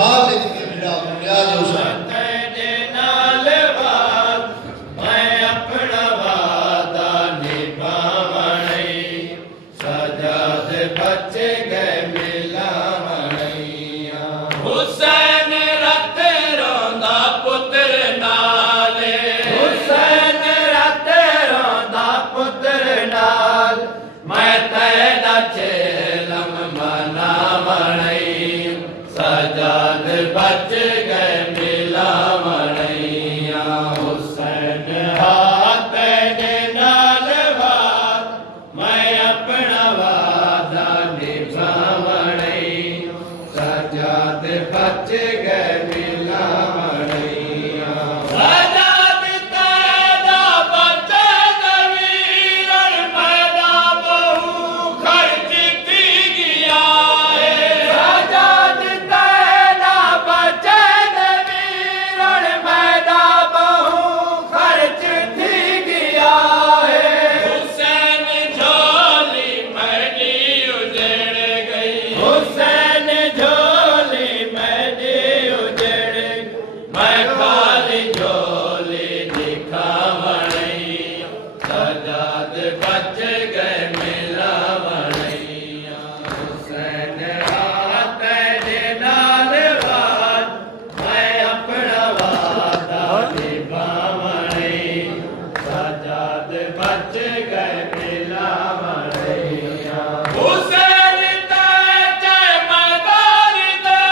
हाल जिहड़ा बुनियाद हुसैन तेरे नाल वाद मैं अपना वादा निभावणी सजाद बच गए मिलावणिया हुसैन रत रोंदा पुत्र नाले हुसैन रत रोंदा पुत्र नाल मैं तेरा चेलम मनावणी सजाद बच गए मिलावणिया हुसैन हाथ तेरे नाल वाद मैं अपना वादा निभावणी सजाद बच गए मिलावणिया सजाद तेरा बच नवीर मैदा बहु खर्च थी गया सजाद तेरा बच नवीर मैदा बहु खर्च थी गया हुसैन झोली मैडी उजड़ गई हुसैन झोली मैडी उजड़ गई मैं खाली झोली दिखावणी सजाद बच गए मिलावणिया हुसैन हाथ तेरे नाल वाद मैं अपना वादा निभावणी सजाद बच गए मिलावणिया हुसैन ते मैदान दे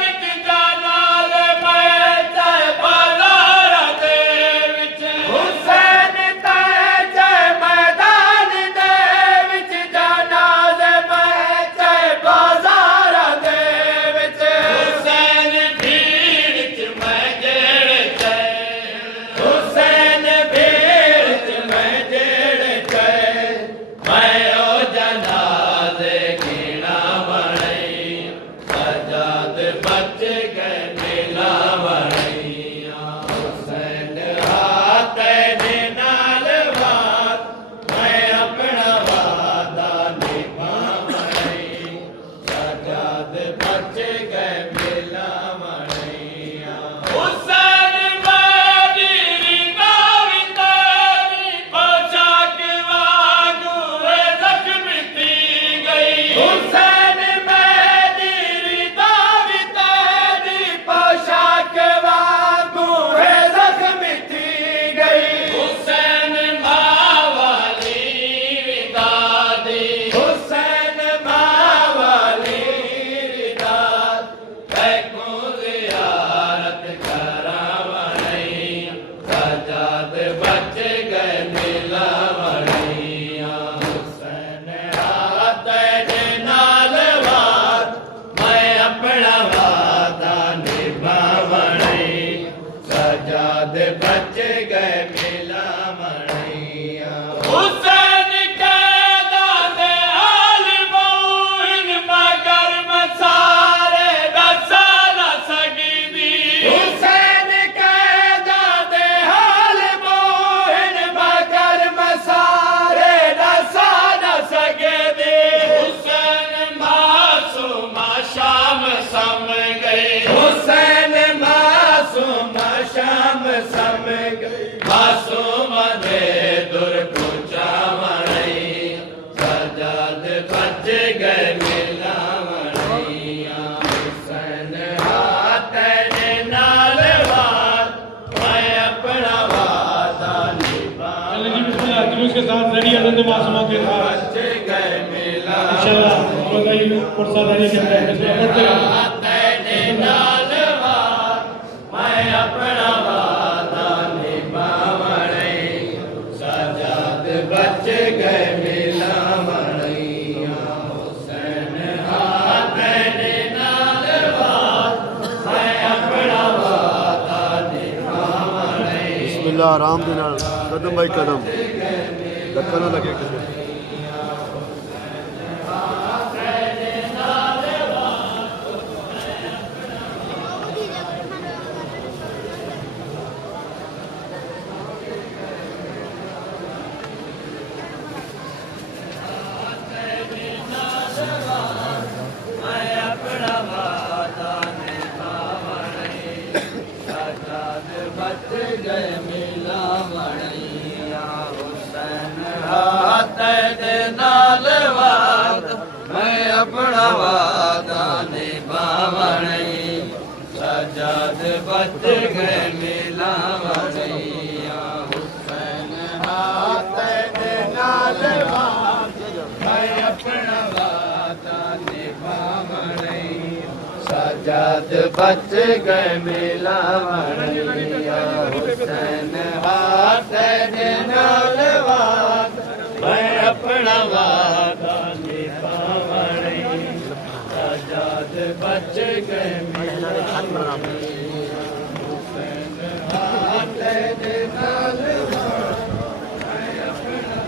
विच जानाल मैं ते बाजार दे विच हुसैन ते मैदान दे विच जानाल मैं ते बाजार दे विच हुसैन भीड़ च मैं जेड़े चे हुसैन भीड़ च मैं जेड़े चे मैं ओ जनाज़े गिणावणी सजाद बच गए मिलावणिया हुसैन हाथ तेरे नाल वाद मैं अपना वादा निभावणी सजाद बच गए मिलावणिया हुसैन मेरी रिदा भी तेरी पोशाक वांगू जख्मी थी गई हुसैन मेरी रिदा भी तेरी पोशाक वांगू जख्मी थी गई हुसैन मावाली रिदा दी हुसैन मावाली रिदा कैको ज़ियारत करावणी सजाद बच गए मिलावणिया हुसैन हाथ तेरे नाल वाद मैं अपना वादा निभावणी सजाद बच गए मिलावणिया हुसैन कैदा दे हाल बहु मगर मसारे दसा न सकदी हुसैन कैदा दे हाल बहु मगर मसारे दसा न सकदी हुसैन मासूम शाम सम गए हुसैन मासूम शाम सम गए मासूम दे दुर पहुंचावणी सजाद बच गए मिलावणिया हुसैन हाथ तेरे नाल वाद मैं अपना वादा चलिए जी, निभावणी बिस्मिल्लाह जुलूस के साथ रेडी आनंद मासूमों के साथ बच गए इंशाल्लाह मिलावणी पुरसादारी के अंदर बिस्मिल्लाह पढ़ते हैं। तेरे नाल वाद मैं अपना वादा निभावणी सजाद बच गए मिलावणिया हुसैन हाथ तेरे नाल वाद मैं अपना वादा निभावणी बिस्मिल्लाह आराम दे नाल कदम बाई कदम धक्का ना लगे किसी मैं अपना वादा निभावणी वादा निभावणई सजाद बच गए मिलावणई हुसैन हाथ दे नाल मैं अपना वादा निभावणई सजाद बच गए मिलावणई हुसैन हाथ दे नाल मैं अपना वादा निभावणई सजाद बच गए मिलावणई हुसैन हाथ दे नाल मैं अपना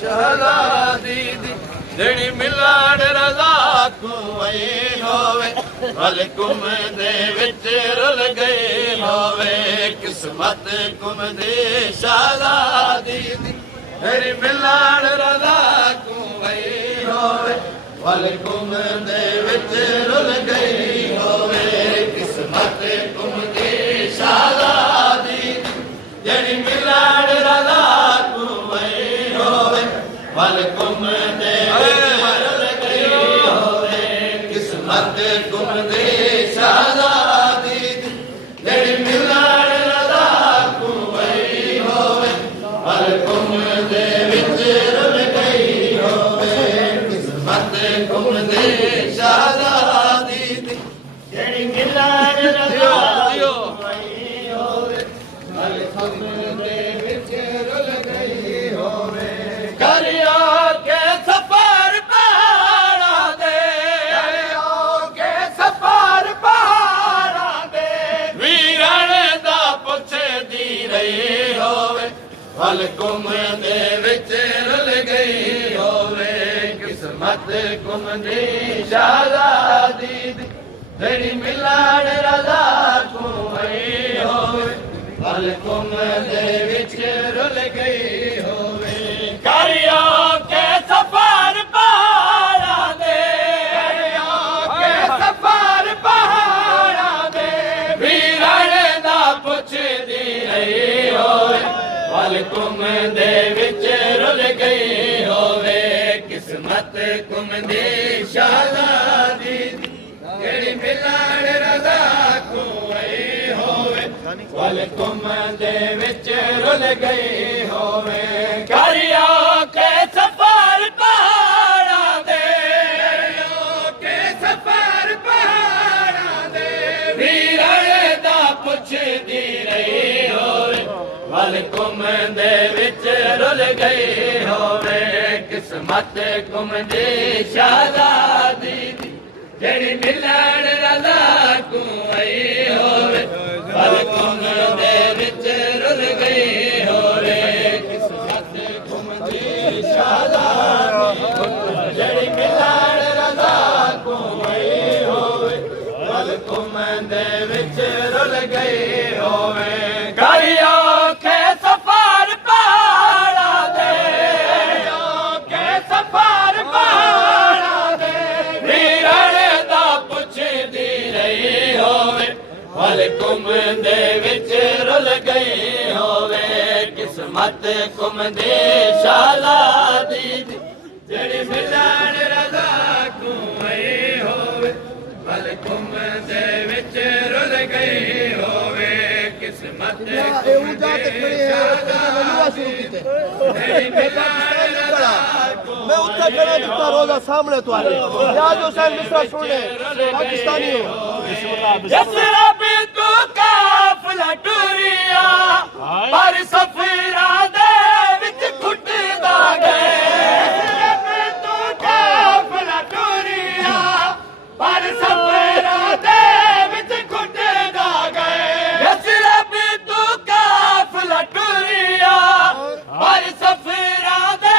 शहज़ादी जड़ी मिलान रज़ा को वही होवे वल कुम दे विच रुल गई होवे किस्मत कुम दे शहज़ादी जड़ी मिलान रज़ा को वही होवे वल कुम दे विच रुल गई होवे किस्मत कुम दे शहज़ादी जड़ी मिलान रज़ा को वही होवे वल कुम दे रुल गई होवे किस्मत कुम दे शहज़ादी जड़ी मिलान रज़ा को वही होवे वल कुम दे विच रुल गई होवे किस्मत कुम दे शहज़ादी जड़ी मिलान रज़ा को वही होवे वल कुम दे विच रुल गई होवे करियो के सफर पहाड़ा दे वीरण दा पुछदी रही होवे वल कुम दे विच रुल गई होवे किस्मत कुम दी शहज़ादी जड़ी मिलान रज़ा को वही होवे वल कुम दे विच रुल गई होवे करियो के सफर पहाड़ा दे वीरण दा पुछदी रही होवे वल कुम दे विच रुल गई होवे किस्मत कुम दी शहज़ादी जड़ी मिलान रज़ा को वही होवे वल कुम दे विच रुल गई होवे करियो के सफर पहाड़ा दे वीरण दा पुछदी रही होवे वल कुम दे विच रुल गई होवे किस्मत कुम दी शहज़ादी जड़ी मिलान रज़ा को वही होवे वल कुम दे विच रुल गई होवे किस्मत कुम दी शहज़ादी जड़ी मिलान रज़ा को वही होवे वल कुम दे विच रुल गई होवे करियो के सफर पहाड़ा दे वीरण दा पुछदी रही होवे वल कुम दे विच रुल गई होवे किस्मत कुम दे शहज़ादी जड़ी मिलान रज़ा को वही होवे वल कुम दे विच रुल गई होवे किस्मत कुम दे शहज़ादी जड़ी मिलान रज़ा को मैं उत्थे खड़ा जितना रोजा सामने तो आए याद हुसैन मिश्रा सुन ले पाकिस्तानी हो जसरा भी तू काफला टुरिया पर सफरा दे विच खुटदा गए जसरा भी तू काफला टुरिया पर सफरा दे विच खुटदा गए जसरा भी तू काफला टुरिया पर सफरा दे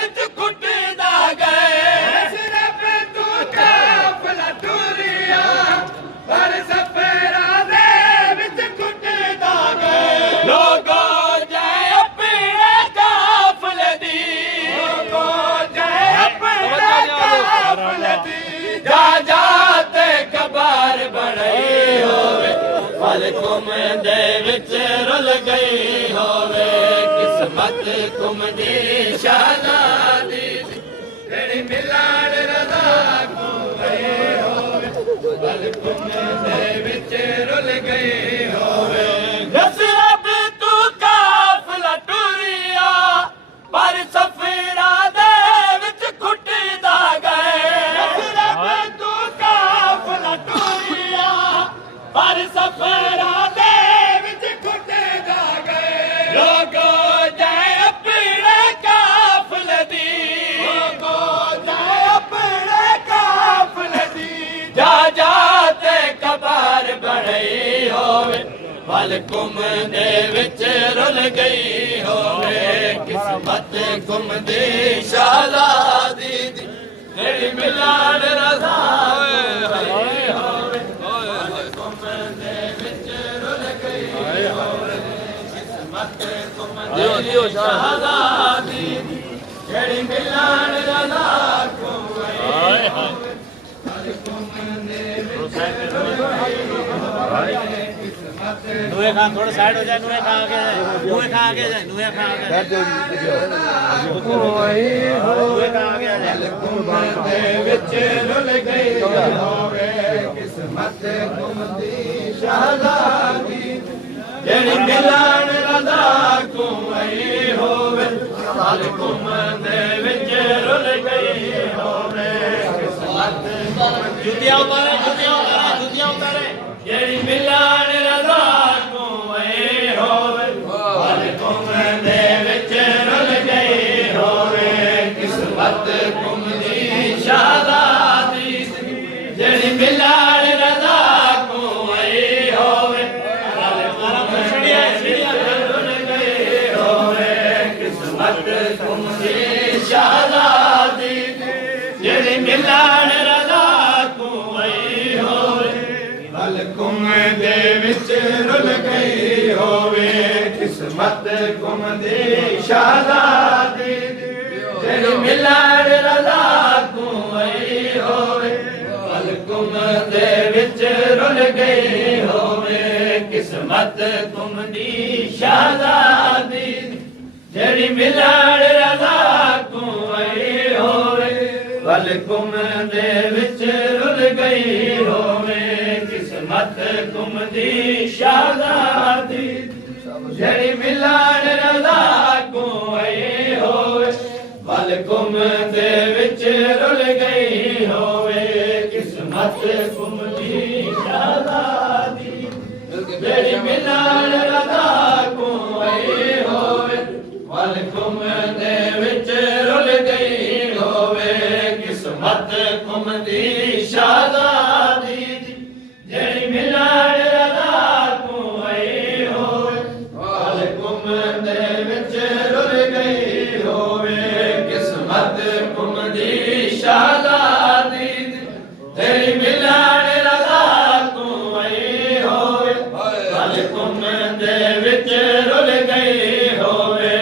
विच खुटदा गए जसरा भी तू काफला टुरिया पर सफरा पल कुम दे विच रुल गई होवे किस्मत कुम दी शहजादी तेरी मिलान रज़ा को गई होवे पल कुम दे विच रुल गई होवे दस रब तू काफिला टुरिया पर सफीरा दे विच खुटदा गए दस रब तू काफिला टुरिया पर सफीरा दे विच खुटदा गए लोगो जाए अपने काफिले दी लोगो जाए अपने काफिले दी जा जाते कबार बड़ई होवे पल कुम दे विच रुल गई होवे किस्मत कुम दी शहजादी दी तेरी मिलान रज़ा होवे पल कुम दे विच रुल गई होवे किस्मत कुम दी शहजादी दी तेरी मिलान रज़ा होवे पल कुम दे विच रुल गई होवे नूहे खान थोड़ा साइड हो जाए नूहे खान आगे जाए नूहे खान आगे जाए नूहे खान आगे जाए नूहे खान आगे जाए दे विच रुल गई होवे किस्मत कुम दी शहजादी जेड़ी मिलान रज़ा को आई होवे पल कुम दे विच रुल गई होवे किस्मत जुतियां उतारे जुतियां उतारे जेड़ी मिलान रज़ा को आई होवे पल कुम दे विच रुल गई होवे किस्मत कुम दी शहजादी जेड़ी मिलान रज़ा को आई होवे पल कुम दे विच रुल गई होवे किस्मत कुम दी शहजादी जेड़ी मिलान रज़ा को आई होवे पल कुम दे विच रुल गई होवे किस्मत कुम दी शहजादी तेरी मिलान रज़ा को आई होवे पल कुम दे विच रुल गई होवे किस्मत कुम दी शहजादी तेरी मिलान रज़ा को आई होवे पल कुम दे विच रुल गई होवे किस्मत कुम दी शहजादी जेड़ी मिलान रज़ा को आई होवे पल कुम दे विच रुल गई होवे किस्मत कुम दी शहजादी जेड़ी मिलान रज़ा को आई होवे पल कुम दे विच रुल गई होवे किस्मत कुम दी शहजादी जेड़ी मिलान रज़ा को आई होवे पल कुम दे विच रुल गई होवे किस्मत कुम दी शहजादी तेरी मिलान रज़ा को आई होवे पल कुम दे विच रुल गई होवे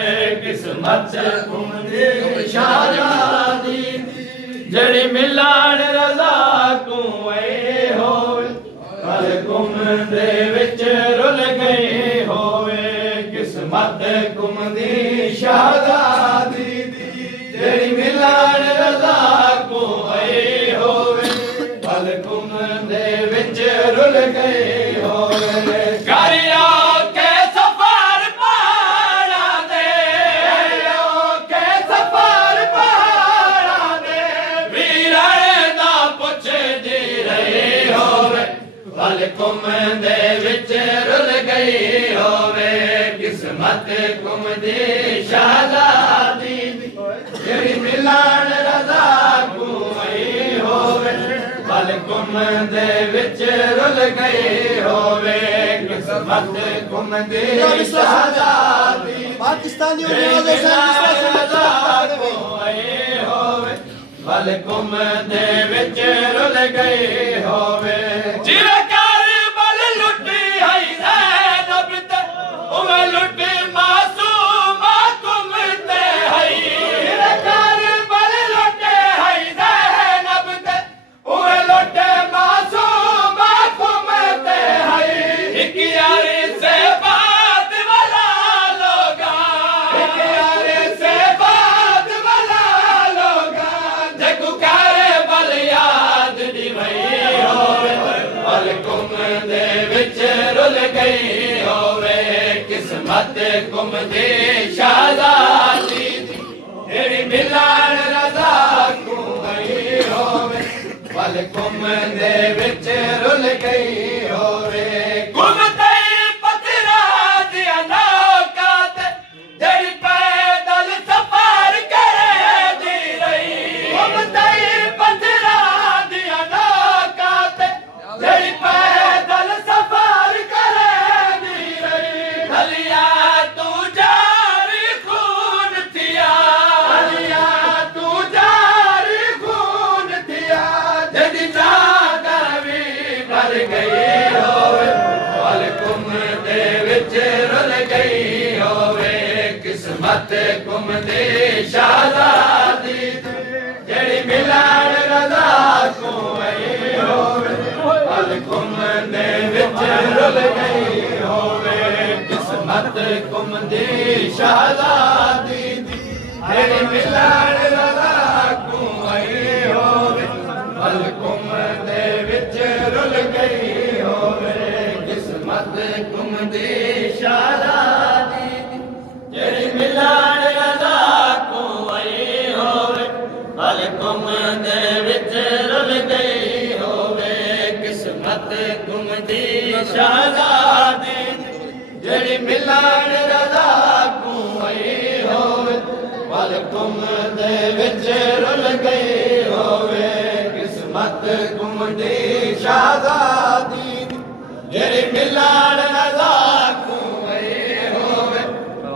किस्मत कुम दी शहजादी जेड़ी मिलान रज़ा को आई होवे पल कुम दे विच रुल गई होवे किस्मत कुम दी शहजादी जेड़ी मिलान रज़ा को आई होवे पल कुम दे विच रुल गई होवे करियो के सफर पहाड़ा दे के सफर पहाड़ा दे वीराए दा पुछदी रही होवे पल कुम दे विच रुल गई होवे किस्मत कुम दी शहजादी जेड़ी मिलान रज़ा को आई होवे पल कुम दे विच रुल गई होवे किस्मत कुम दी शहजादी पाकिस्तानियों ने रज़ा को आई होवे पल कुम दे विच रुल गई होवे जिवे करबल लुटी है ज़ैनब ते उवे लुटी मासूमा कुम ते है जिवे करबल लुटी है ज़ैनब ते उवे लुटी मासूमा कुम ते है एक किस्मत घुमदी शाहज़ादी तेरी मिलन रज़ा को आई होवे पल घुमदे विच रुल गई होवे घुमदे पत्थरा दिया नौका ते जेड़ी पैदल सफर करे दी रही घुमदे पत्थरा दिया नौका ते जेड़ी पैदल सफर करे दी रही हलिया तू जारी खून थिया हलिया तू जारी खून थिया जदी जा करवी भर गई होवे पल घुमदे विच रुल गई होवे किस्मत घुमदी शाहज़ादी जेड़ी मिलन रज़ा को आई होवे पल घुमदे विच रुल गई होवे किस्मत घुमदी शाहज़ादी जेड़ी मिलन रज़ा को आई होवे पल घुमदे विच रुल गई होवे किस्मत घुमदी शाहज़ादी जेड़ी मिलन रज़ा को आई होवे पल घुमदे विच रुल गई होवे किस्मत घुमदी शाहज़ादी जेड़ी मिलन रज़ा को आई होवे पल घुमदे विच रुल गई होवे किस्मत घुमदी शाहज़ादी जेड़ी मिलन रज़ा को आई होवे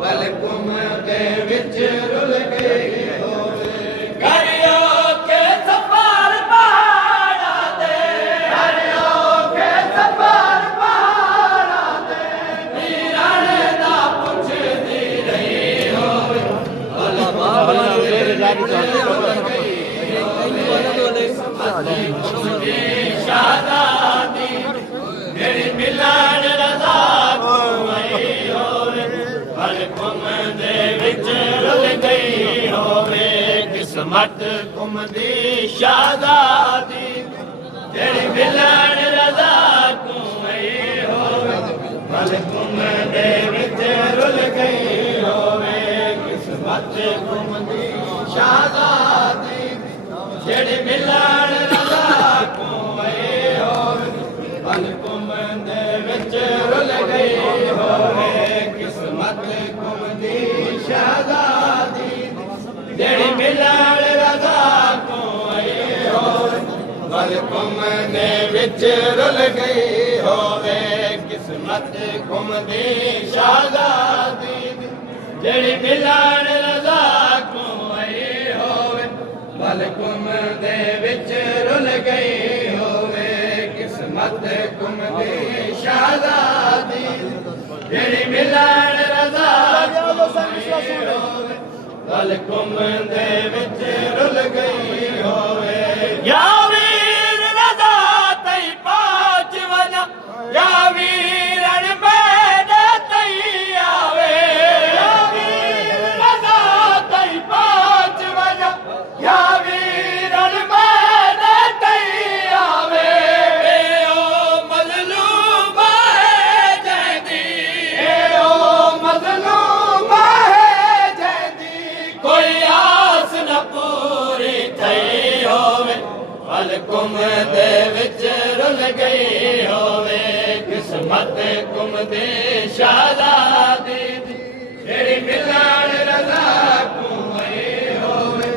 पल घुमदे विच रुल गई होवे करियो के सफर पहाड़ा दे करियो के सफर पहाड़ा दे वीरान दा पुछदी रही होवे पल घुमदे विच रुल गई होवे घुमदी शाहज़ादी जेड़ी मिलन रज़ा को आई होवे पल घुमदे विच रुल गई होवे किस्मत घुमदी शाहज़ादी जेड़ी मिलन रज़ा को आई होवे पल घुमदे विच रुल गई होवे किस्मत घुमदी शाहज़ादी जेड़ी मिलन रज़ा को आई होवे पल घुमदे विच रुल गई होवे किस्मत घुमदी शाहज़ादी जेड़ी मिलन रज़ा को आई होवे पल घुमदे विच रुल गई होवे किस्मत घुमदी शाहज़ादी जेड़ी मिलन रज़ा को आई होवे पल घुमदे विच रुल गई होवे किस्मत घुमदी शाहज़ादी जेड़ी मिलन रज़ा को आई होवे पल घुमदे विच रुल गई होवे या वीर रज़ा तई पहुंच वञा या वीरन मेरे तई आवे या वीर रज़ा तई पहुंच वञा या वीरन मेरे तई आवे ए ओ मज़लूम है जैदी ए ओ मज़लूम है जैदी कोई आस न पूरी थई होवे पल घुमदे विच रुल गई होवे किस्मत घुमदी शाहज़ादी जेड़ी मिलन रज़ा को आई होवे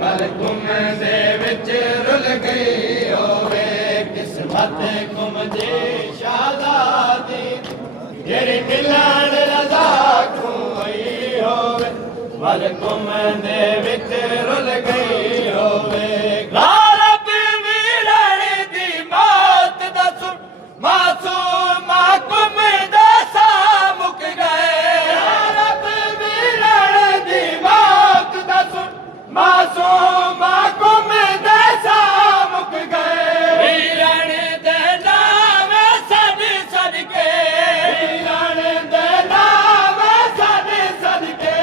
पल घुमदे विच रुल गई होवे किस्मत घुमदी शाहज़ादी जेड़ी मिलन रज़ा को आई होवे पल घुमदे विच रुल गई होवे गारब वीरन दी मौत दा सुन मासूम घुमदे सा मुक गए गारब वीरन दी मौत दा सुन मासूम घुमदे सा मुक गए वीरन दे नाम सद सदके वीरन दे नाम सद सदके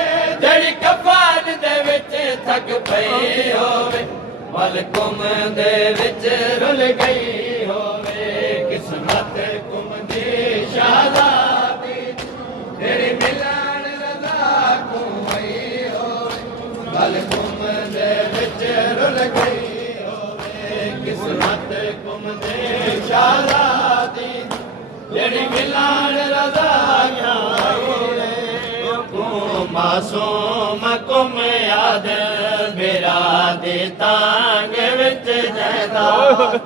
जेड़ी कफन दे विच थक पई होवे पल घुमदे विच रुल गई होवे किस्मत घुमदी शाहज़ादी तेरी मिल तेरी मिलान रजा मासूम कुम याद मेरा दे तांग विच जैदा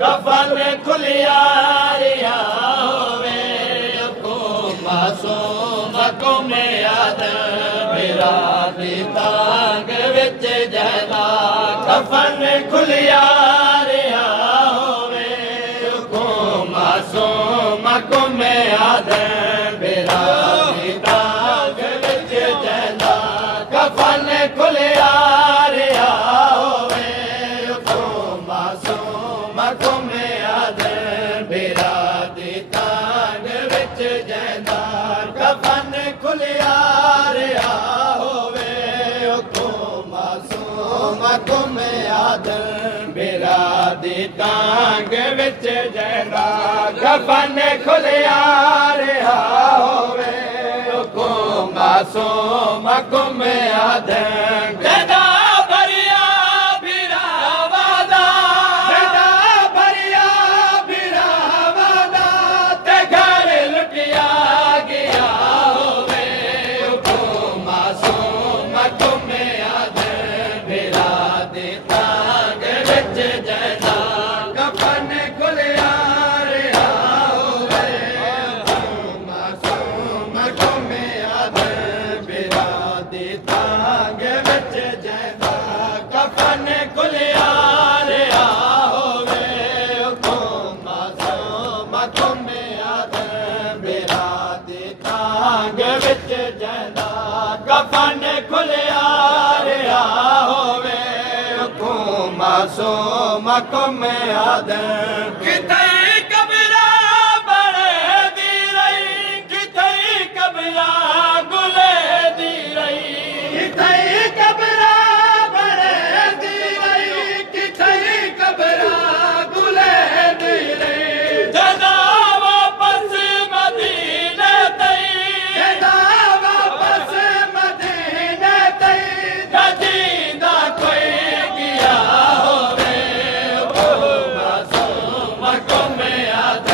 कफन खुलिया रिया होवे को मासूम कुम याद मेरा दे तांग विच जैदा कफन खुलिया रिया होवे को मासूम कुम याद मेरा दे तांग विच जैदा कफन खुलिया रिया होवे को मासूम कुम याद मेरा दे तांग विच जैदा कफन खुलिया रिया होवे को मासूम कुम याद मेरा दे तांग विच जैदा कफन खुलिया रिया होवे को मासूम कुम याद जदा भरिया बिरावादा जदा भरिया बिरावादा ते घर लुटिया गया होवे को मासूम कुम याद मेरा दे तांग विच जैदा कफन खुलिया रिया होवे मासूम कुम याद मेरा दे तांग विच जैदा कफन खुलिया रिया होवे को मासूम कुम याद मेरा दे तांग विच जैदा कफन खुलिया रिया होवे को मासूम कुम याद किते कबरा बड़े दी रही किते कबरा गुले दी रही किते कबरा बड़े दी रही किते कबरा गुले दी रही जदा वापस मदीने तई जदा वापस मदीने तई जदीदा कोई गया होवे को मासूम कुम याद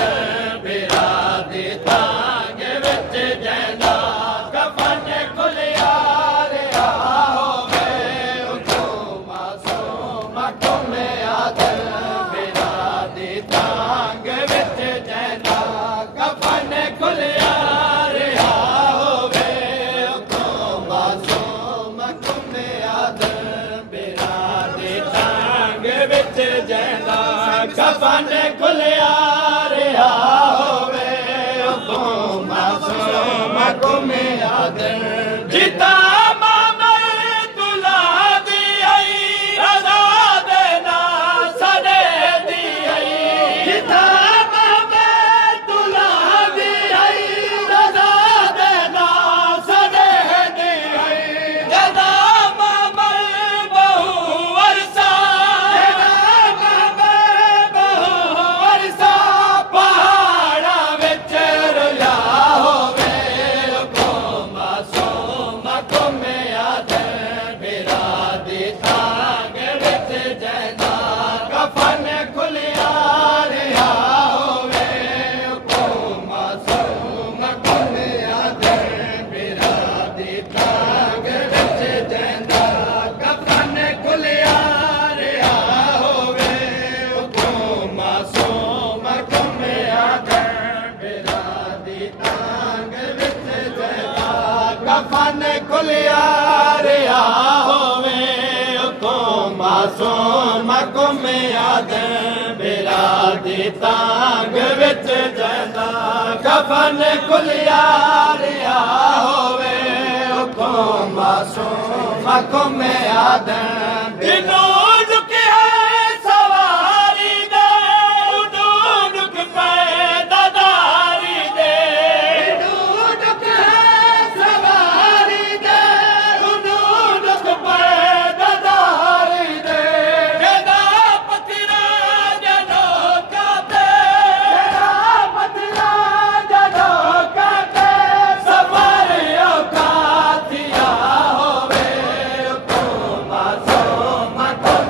मेरा दे तांग विच जैदा कफन खुलिया रिया होवे को मासूम कुम याद मेरा दे तांग विच जैदा कफन खुलिया रिया होवे को मासूम कुम याद मेरा दे तांग विच जैदा कफन खुलिया रिया होवे को मासूम कुम याद जिता मामल तुला दी आई रजा देना सदे दी आई जिता मामल तुला दी आई रजा देना सदे दी आई जदा मामल बहु अरसा जदा मामल बहु अरसा पहाड़ा विच रुला होवे को मासूम कुम याद मेरा दे तांग विच जैदा कफन खुलिया रिया होवे को मासूम कुम याद मेरा दे तांग विच जैदा कफन खुलिया रिया होवे को मासूम कुम याद मेरा दे तांग विच जैदा कफन खुलिया रिया होवे को मासूम कुम याद मेरा दे तांग विच जैदा कफन खुलिया रिया होवे को मासूम कुम याद दिनों लुकिया सवारी दे उडू लुक पे ददारी दे उडू लुक सवारी दे उडू लुक पे ददारी दे जदा पतिरा जनो काते जदा पतिरा जनो काते सफर औकातिया होवे को मासूम कुम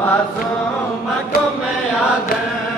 मासूम को मैं आदम